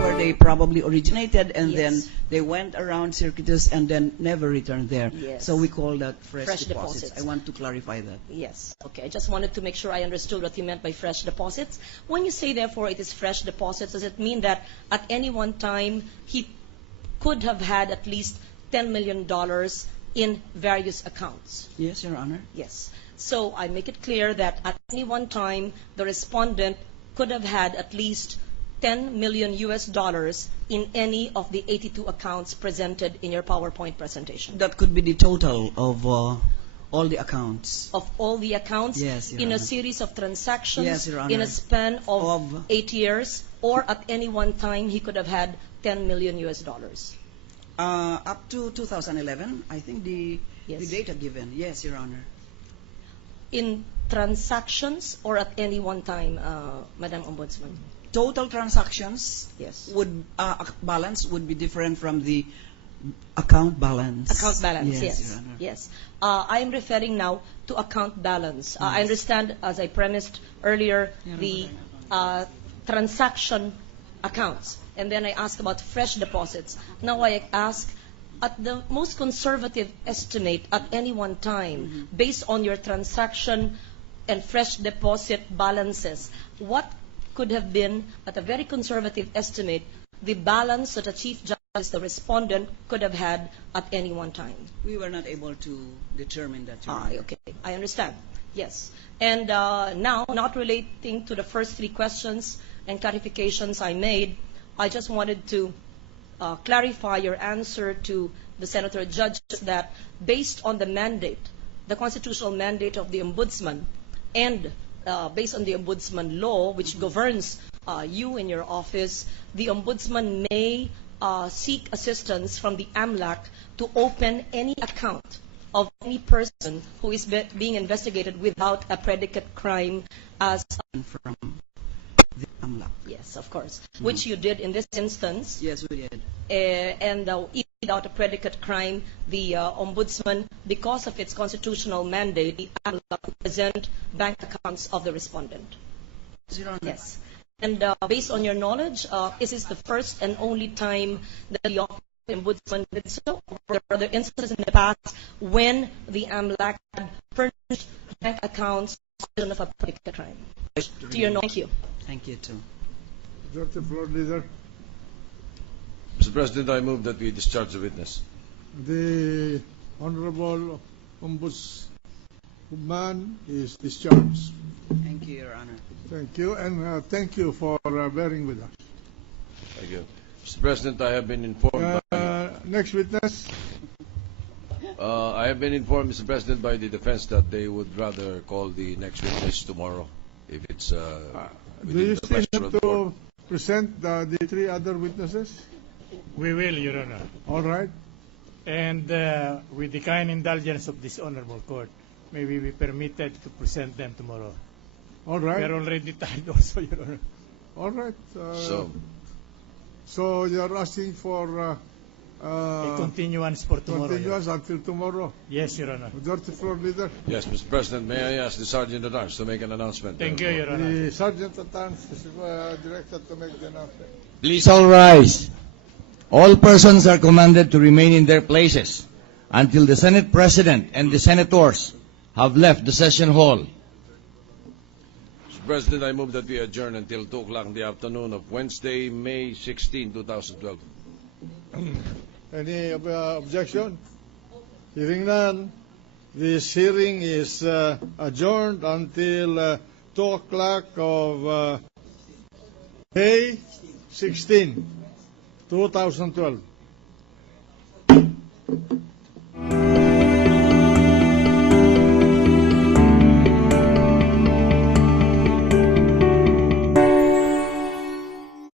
Where they probably originated, and Yes. then they went around circuitous and then never returned there. Yes. So we call that fresh Fresh deposits. deposits. I want to clarify that. Yes. Okay. I just wanted to make sure I understood what you meant by fresh deposits. When you say, therefore, it is fresh deposits, does it mean that at any one time he could have had at least $10 million in various accounts? Yes, Your Honor. Yes. So I make it clear that at any one time the respondent could have had at least $10 million in any of the 82 accounts presented in your PowerPoint presentation. That could be the total of all the accounts. Of all the accounts, Yes, Your in a Honor. series of transactions, Yes, Your in a Honor. span of Of- 8 years, or at any one time he could have had $10 million. Up to 2011, I think the Yes. data given. Yes, Your Honor. In transactions or at any one time, Madam Ombudsman? Total transactions Yes. would balance would be different from the account balance. Account balance, yes. Your Honor. Yes. I am referring now to account balance. I understand, as I premised earlier, the transaction accounts. And then I asked about fresh deposits. Now I ask, at the most conservative estimate at any one time, based on your transaction and fresh deposit balances, what could have been, at a very conservative estimate, the balance that the Chief Justice, the respondent, could have had at any one time? We were not able to determine that, Your Honor. Okay, I understand. Yes. And now, not relating to the first three questions and clarifications I made, I just wanted to clarify your answer to the Senator Judge that based on the mandate, the constitutional mandate of the Ombudsman, and based on the Ombudsman law, which governs you in your office, the Ombudsman may seek assistance from the AMLAC to open any account of any person who is being investigated without a predicate crime as From the AMLAC. yes, of course, which you did in this instance. Yes, we did. And without a predicate crime, the Ombudsman, because of its constitutional mandate, the AMLAC will present bank accounts of the respondent. Your Honor. Yes. And based on your knowledge, is this the first and only time that the Office of the Ombudsman did so? Or were there other instances in the past when the AMLAC had furnished bank accounts of a predicate crime? To your knowledge. Thank you. Thank you, too. Majority Floor Leader. Mr. President, I move that we discharge the witness. The Honorable Ombudsman is discharged. Thank you, Your Honor. Thank you, and thank you for bearing with us. Thank you. Mr. President, I have been informed Next witness. I have been informed, Mr. President, by the defense that they would rather call the next witness tomorrow if it's Do within you the still pressure have of the court. to present the three other witnesses? We will, Your Honor. All right. And with the kind indulgence of this honorable court, may we be permitted to present them tomorrow. All We right. are already tied also, Your Honor. All right. So, you're asking for A continuance for tomorrow. Your continuous until tomorrow. Honor. Yes, Your Honor. Majority Floor Leader. yes, Mr. President, may I ask the Sergeant at Arms to make an announcement? Thank you, Your Honor. The Sergeant at Arms is directed to make the announcement. Please all rise. All persons are commanded to remain in their places until the Senate President and the Senators have left the session hall. Mr. President, I move that we adjourn until 2 o'clock in the afternoon of Wednesday, May 16, 2012. Any objection? Hearing none, this hearing is adjourned until 2 o'clock of May 16, 2012.